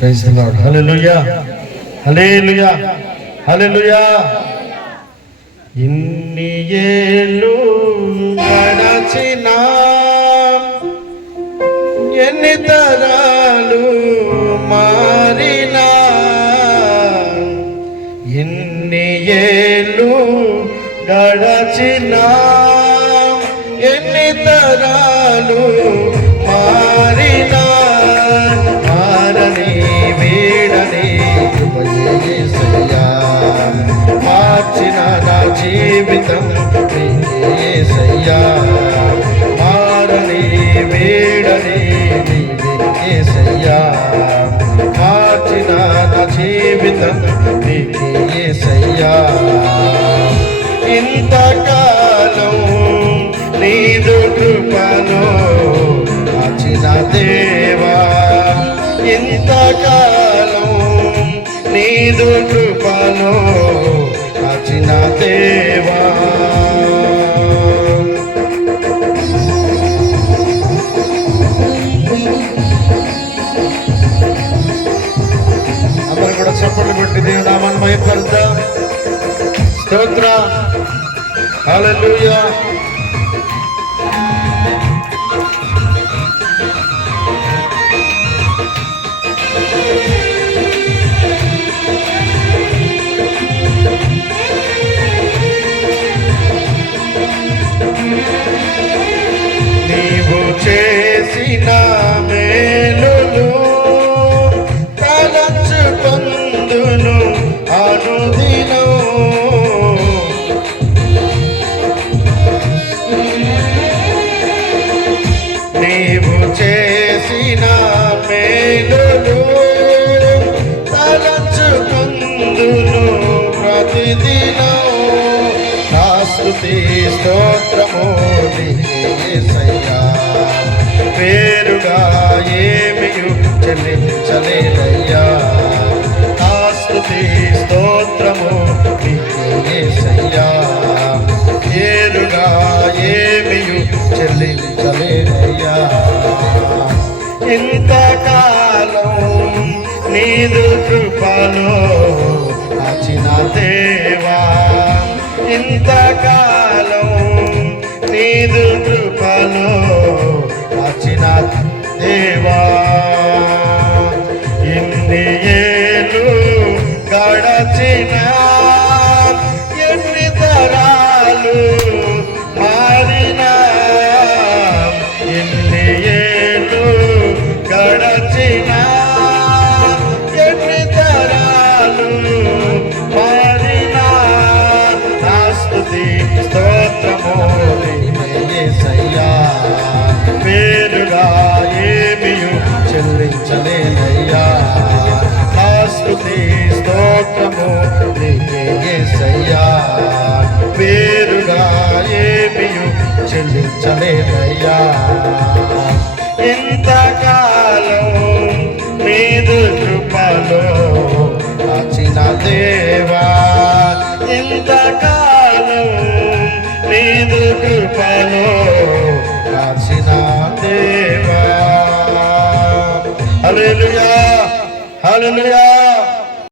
Praise the Lord hallelujah hallelujah hallelujah ఇన్ని ఏళ్ళు గడచిన ఎన్ని తరాలు మారినా ఎన్ని ఏళ్ళు గడచిన ఎన్ని తరాలు మారినా. మార్చిన నా జీవితం నీకేసయ్యా మారని వేడని నీవేసయ్యా మార్చిన నా జీవితం నీకేసయ్యా ఇంతకాలం నీదు కృపను కాచిన దేవా. ఇంతకాలం నీదు కృపను దేవా అందరూ కూడా చప్పట్లు కొట్టి దేవుడు నామాన్ని మహిపరుద్దాం. స్తోత్ర. హల్లెలూయా. స్తోత్రము పేరుగా ఏమియు చెల్లించలేదయ్యా నా స్తోత్రము నీకేసయ్యా పేరుగా ఏమియు చెల్లించలేదయ్యా ఇంతకాలం నీదు కృపలో కాచిన దేవా. ఇంతకాలం చెల్లించలేనయ్యా నా స్తుతి స్తోత్రము నీకేసయ్యా పేరుగా ఏమియు చెల్లించలేనయ్యా ఇంతకాలం మీదు కృపలో కాచిన దేవా. ఇంతకాలం నీదు కృపలో హల్లెలూయా హల్లెలూయా